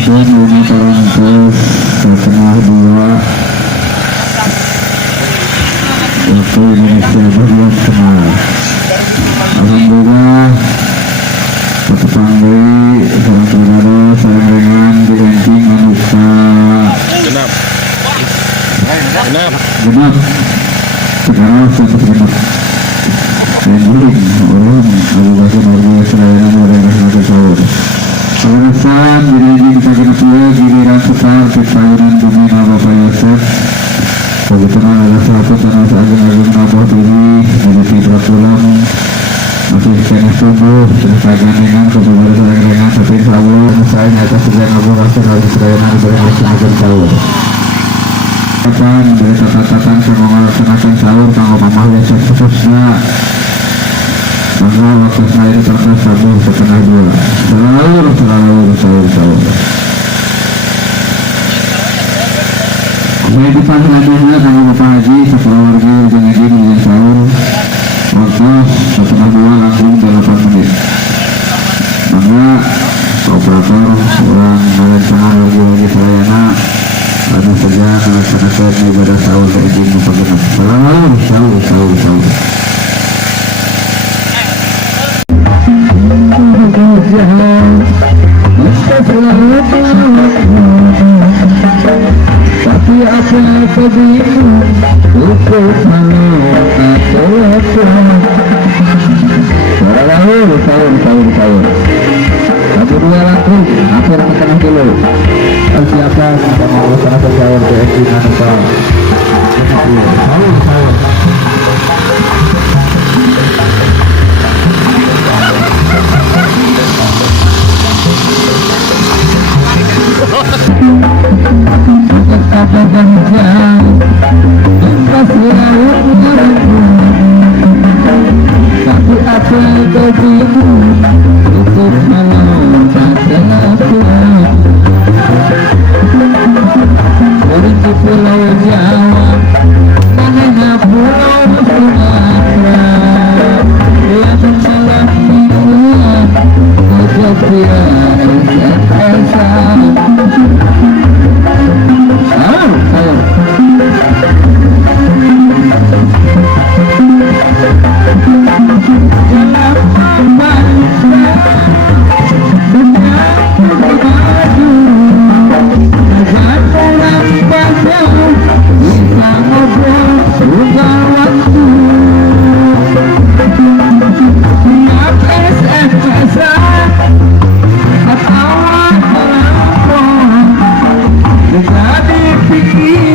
Kemudian ini terangkat setengah 2 waktu Indonesia bagian tengah. Alhamdulillah petepanggi sareng tornado sareng rengan diganting manusia genap sekarang satu genap dan guling orang Abu Bakar Mardia Serayana mulai masyarakat sahur alasan diri kita genap ya giliran setar ketahunan bumi Bapak Yosef kebetulan ada satu tanah agung-agung Nabah diri dari Fibra Tulang masih kena subuh terus dengan kebebaran sarang rengan tapi insya Allah saya nyata sudah Abu Bakar Mardia Serayana mulai masyarakat sahur akan dari catatan sama melaksanakan sahur kanggo mamah Yosef khususnya maka waktu saya itu terkena sabuh setengah 2 sahur saya dipanggil hadisnya sama Bapak Haji sekeluarga ujung haji di sahur waktu setengah 2 langsung 8 menit maka operator orang merencanakan lagi Serayana anu saja melaksanakan ibadah sahur ke izin mupagenap sahur tapi apa begitu untuk sahur satu dua langsung hampir setengah kilo persiapan kita mau melaksanakan sahur ke izin sahur tapi apa begitu untuk di pulau Jawa mana pulau Sumatera dia menolak mingguan ojek dia jadi pikir